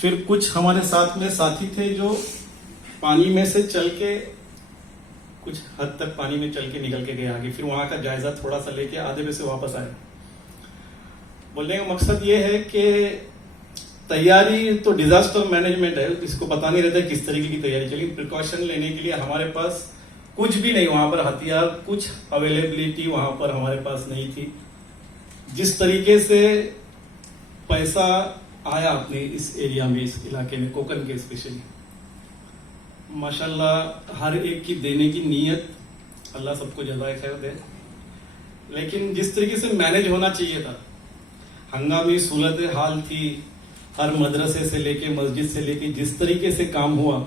फिर कुछ हमारे साथ में साथी थे जो पानी में से चल के कुछ हद तक पानी में चल के निकल के गए आगे. फिर वहां का जायजा थोड़ा सा लेके आधे में से वापस आए. बोलने का मकसद ये है कि तैयारी तो डिजास्टर मैनेजमेंट है, इसको पता नहीं रहता किस तरीके की तैयारी चली. प्रिकॉशन लेने के लिए हमारे पास कुछ भी नहीं, वहां पर हथियार, कुछ अवेलेबिलिटी वहां पर हमारे पास नहीं थी. जिस तरीके से पैसा आया अपने इस एरिया में, इस इलाके में, कोकन के स्पेशली, माशाल्लाह हर एक की देने की नीयत, अल्लाह सबको जज़ाए खैर दे. लेकिन जिस तरीके से मैनेज होना चाहिए था, हंगामी सूरत हाल थी, हर मदरसे से लेके मस्जिद से लेके जिस तरीके से काम हुआ,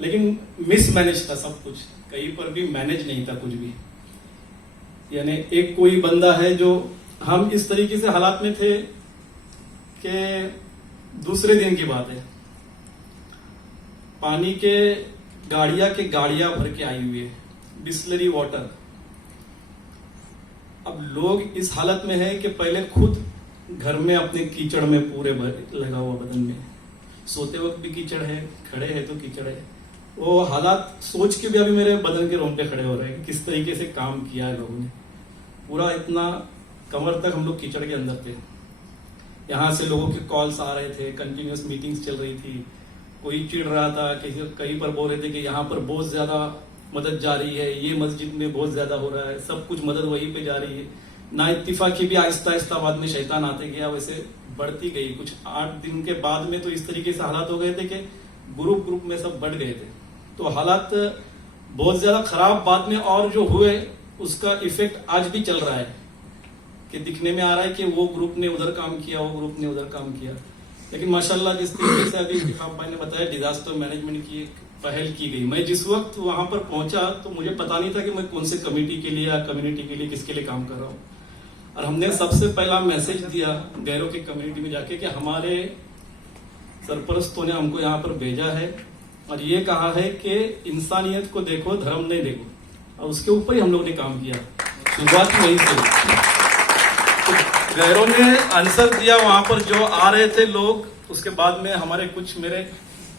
लेकिन मिसमैनेज था सब कुछ. कहीं पर भी मैनेज नहीं था कुछ भी. यानी एक कोई बंदा है जो, हम इस तरीके से हालात में थे कि दूसरे दिन की बात है, पानी के गाड़ियां भर के आई हुई है, बिस्लरी वाटर. अब लोग इस हालत में है कि पहले खुद घर में अपने कीचड़ में पूरे लगा हुआ बदन में, सोते वक्त भी कीचड़ है, खड़े हैं तो कीचड़ है. वो हालात सोच के भी अभी मेरे बदन के रोंगटे खड़े हो रहे हैं. किस तरीके से काम किया है लोगों ने. पूरा इतना कमर तक हम लोग कीचड़ के अंदर थे. यहाँ से लोगों के कॉल्स आ रहे थे, कंटिन्यूअस मीटिंग्स चल रही थी. कोई चिढ़ रहा था, कहीं पर बोल रहे थे कि यहाँ पर बहुत ज्यादा मदद जा रही है, ये मस्जिद में बहुत ज्यादा हो रहा है, सब कुछ मदद वहीं पे जा रही है. ना इत्तिफाकी भी आहिस्ता आहिस्ता बाद में शैतान आते गया, वैसे बढ़ती गई. कुछ 8 दिन के बाद में तो इस तरीके से हालात हो गए थे कि ग्रुप में सब बढ़ गए थे. तो हालात बहुत ज्यादा खराब बाद में, और जो हुए उसका इफेक्ट आज भी चल रहा है कि दिखने में आ रहा है कि वो ग्रुप ने उधर काम किया, वो ग्रुप ने उधर काम किया. लेकिन माशाल्लाह जिस तरीके से अभी इत्तिफाक भाई ने बताया, डिजास्टर मैनेजमेंट की एक पहल की गई. मैं जिस वक्त वहां पर पहुंचा तो मुझे पता नहीं था कि मैं कौन से कमेटी के लिए या कम्युनिटी के लिए, किसके लिए काम कर रहा हूँ. और हमने सबसे पहला मैसेज दिया गैरों की कम्युनिटी में जाके कि हमारे सरपरस्तों ने हमको यहाँ पर भेजा है और ये कहा है कि इंसानियत को देखो, धर्म नहीं देखो. और उसके ऊपर ही हम लोगों ने काम किया. शुरुआत वहीं से. तो गैरों ने आंसर दिया वहां पर जो आ रहे थे लोग. उसके बाद में हमारे कुछ, मेरे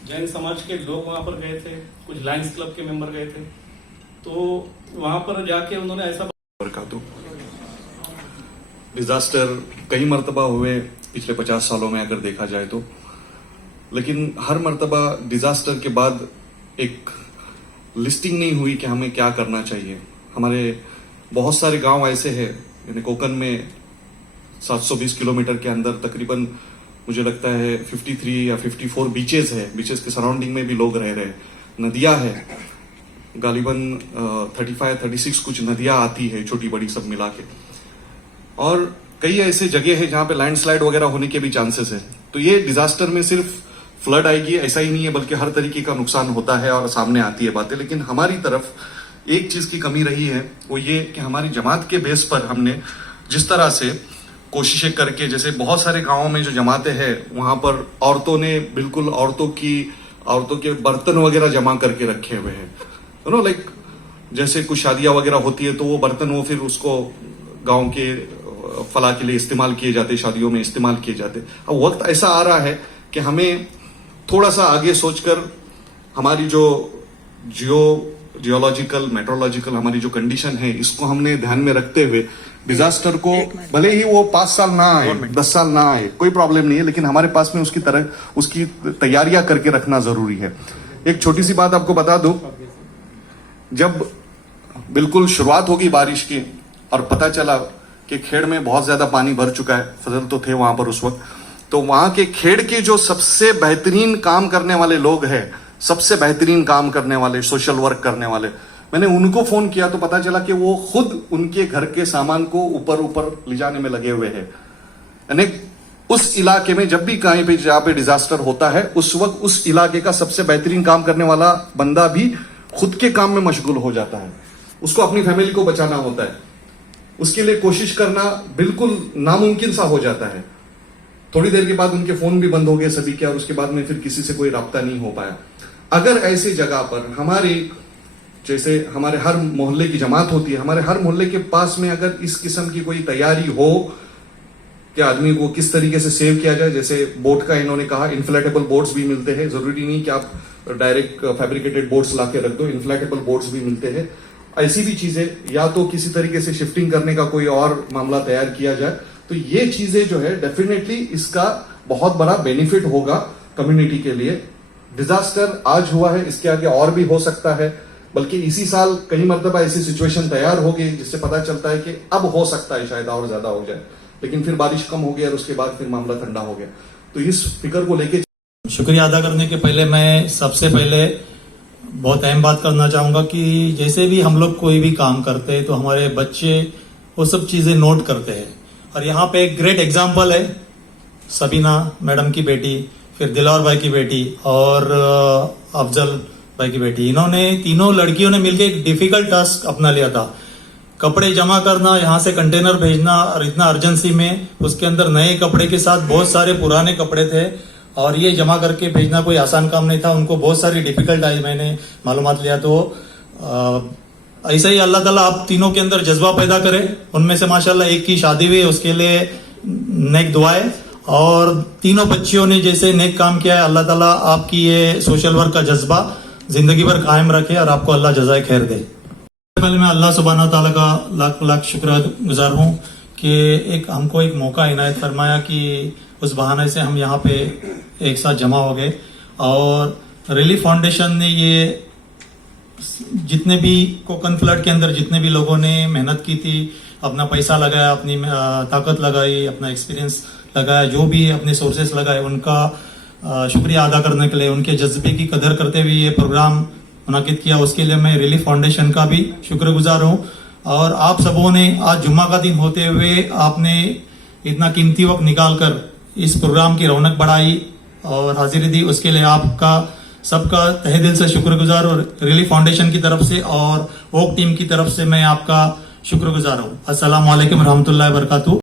जैन समाज के लोग वहां पर गए थे, कुछ लायंस क्लब के मेंबर गए थे. तो वहां पर जाके उन्होंने ऐसा डिजास्टर कई मरतबा हुए पिछले 50 सालों में अगर देखा जाए तो, लेकिन हर मरतबा डिजास्टर के बाद एक लिस्टिंग नहीं हुई कि हमें क्या करना चाहिए. हमारे बहुत सारे गांव ऐसे हैं, यानी कोकन में 720 किलोमीटर के अंदर तकरीबन मुझे लगता है 53 या 54 बीचेस है. बीचेस के सराउंडिंग में भी लोग रह रहे हैं. नदियां है, गालिबन 35-36 कुछ नदियां आती है, छोटी बड़ी सब मिला के. और कई ऐसे जगह है जहां पे लैंडस्लाइड वगैरह होने के भी चांसेस है. तो ये डिजास्टर में सिर्फ फ्लड आएगी ऐसा ही नहीं है, बल्कि हर तरीके का नुकसान होता है और सामने आती है बातें. लेकिन हमारी तरफ एक चीज की कमी रही है, वो ये कि हमारी जमात के बेस पर हमने जिस तरह से कोशिशें करके, जैसे बहुत सारे गांवों में जो जमातें हैं वहां पर औरतों ने बिल्कुल औरतों के बर्तन वगैरह जमा करके रखे हुए हैं. यू नो, लाइक जैसे कुछ शादियां वगैरह होती है तो वो बर्तन वो फिर उसको गांव के फलाह के लिए इस्तेमाल किए जाते, शादियों में इस्तेमाल किए जाते. अब वक्त ऐसा आ रहा है कि हमें थोड़ा सा आगे सोचकर हमारी जो जियो जियोलॉजिकल मेट्रोलॉजिकल हमारी जो कंडीशन है इसको हमने ध्यान में रखते हुए डिजास्टर को भले ही वो 5 साल ना आए 10 साल ना आए कोई प्रॉब्लम नहीं है, लेकिन हमारे पास में उसकी तैयारियां करके रखना जरूरी है। एक छोटी सी बात आपको बता दूं, जब बिल्कुल शुरुआत होगी बारिश की और पता चला कि खेड़ में बहुत ज्यादा पानी भर चुका है, फजल तो थे वहां पर उस वक्त, तो वहां के खेड़ के जो सबसे बेहतरीन काम करने वाले लोग हैं, सबसे बेहतरीन काम करने वाले सोशल वर्क करने वाले, मैंने उनको फोन किया तो पता चला कि वो खुद उनके घर के सामान को ऊपर ले जाने में लगे हुए हैं। यानी उस इलाके में जब भी कहीं पे जहां पे डिजास्टर होता है उस वक्त उस इलाके का सबसे बेहतरीन काम करने वाला बंदा भी खुद के काम में मशगूल हो जाता है। उसको अपनी फैमिली को बचाना होता है, उसके लिए कोशिश करना बिल्कुल नामुमकिन सा हो जाता है। थोड़ी देर के बाद उनके फोन भी बंद हो गए सभी के, और उसके बाद में फिर किसी से कोई राब्ता नहीं हो पाया। अगर ऐसी जगह पर जैसे हमारे हर मोहल्ले की जमात होती है, हमारे हर मोहल्ले के पास में अगर इस किस्म की कोई तैयारी हो कि आदमी को किस तरीके से सेव किया जाए, जैसे बोट का इन्होंने कहा, इन्फ्लेटेबल बोट्स भी मिलते हैं, जरूरी नहीं कि आप डायरेक्ट फैब्रिकेटेड बोट्स ला के रख दो, इन्फ्लेटेबल बोट्स भी मिलते हैं। ऐसी भी चीजें, या तो किसी तरीके से शिफ्टिंग करने का कोई और मामला तैयार किया जाए, तो ये चीजें जो है डेफिनेटली इसका बहुत बड़ा बेनिफिट होगा कम्युनिटी के लिए। डिजास्टर आज हुआ है, इसके आगे और भी हो सकता है, बल्कि इसी साल कई मरतबा ऐसी सिचुएशन तैयार होगी जिससे पता चलता है कि अब हो सकता है शायद और ज्यादा हो जाए, लेकिन फिर बारिश कम हो गई और उसके बाद फिर मामला ठंडा हो गया। तो इस फिक्र को लेके शुक्रिया अदा करने के पहले मैं सबसे पहले बहुत अहम बात करना चाहूंगा कि जैसे भी हम लोग कोई भी काम करते हैं तो हमारे बच्चे वो सब चीजें नोट करते हैं, और यहाँ पे एक ग्रेट एग्जाम्पल है सबीना मैडम की बेटी, फिर दिलौर भाई की बेटी और अफजल भाई की बेटी। इन्होंने तीनों लड़कियों ने मिलकर एक डिफिकल्ट टास्क अपना लिया था, कपड़े जमा करना, यहाँ से कंटेनर भेजना, और इतना अर्जेंसी में उसके अंदर नए कपड़े के साथ बहुत सारे पुराने कपड़े थे, और ये जमा करके भेजना कोई आसान काम नहीं था। उनको बहुत सारी डिफिकल्ट आई, मैंने मालूमात लिया। तो ऐसे ही अल्लाह ताला आप तीनों के अंदर जज्बा पैदा करे। उनमें से माशाल्लाह एक की शादी हुई, उसके लिए नेक दुआएं, और तीनों बच्चियों ने जैसे नेक काम किया है, अल्लाह ताला आपकी ये सोशल वर्क का जज्बा जिंदगी भर कायम रखे और आपको अल्लाह जज़ाए खैर दे। पहले मैं अल्लाह सुब्हाना ताला का लाख लाख शुक्रगुजार हूँ कि हमको एक मौका इनायत फरमाया कि उस बहाने से हम यहाँ पे एक साथ जमा हो गए, और रिलीफ फाउंडेशन ने ये जितने भी कोकन फ्लड के अंदर जितने भी लोगों ने मेहनत की थी, अपना पैसा लगाया, अपनी ताकत लगाई, अपना एक्सपीरियंस लगाया, जो भी अपने सोर्सेस लगाए, उनका शुक्रिया अदा करने के लिए, उनके जज्बे की कदर करते हुए ये प्रोग्राम मुनाकिद किया, उसके लिए मैं रिलीफ फाउंडेशन का भी शुक्रगुजार हूँ। और आप सबों ने आज जुम्मा का दिन होते हुए आपने इतना कीमती वक्त निकाल कर इस प्रोग्राम की रौनक बढ़ाई और हाजिरी दी, उसके लिए आपका सबका तहे दिल से शुक्रगुजार, और रिलीफ फाउंडेशन की तरफ से और वोक टीम की तरफ से मैं आपका शुक्रगुजार हूँ। अस्सलाम वालेकुम रहमतुल्लाहि व बरकातहू।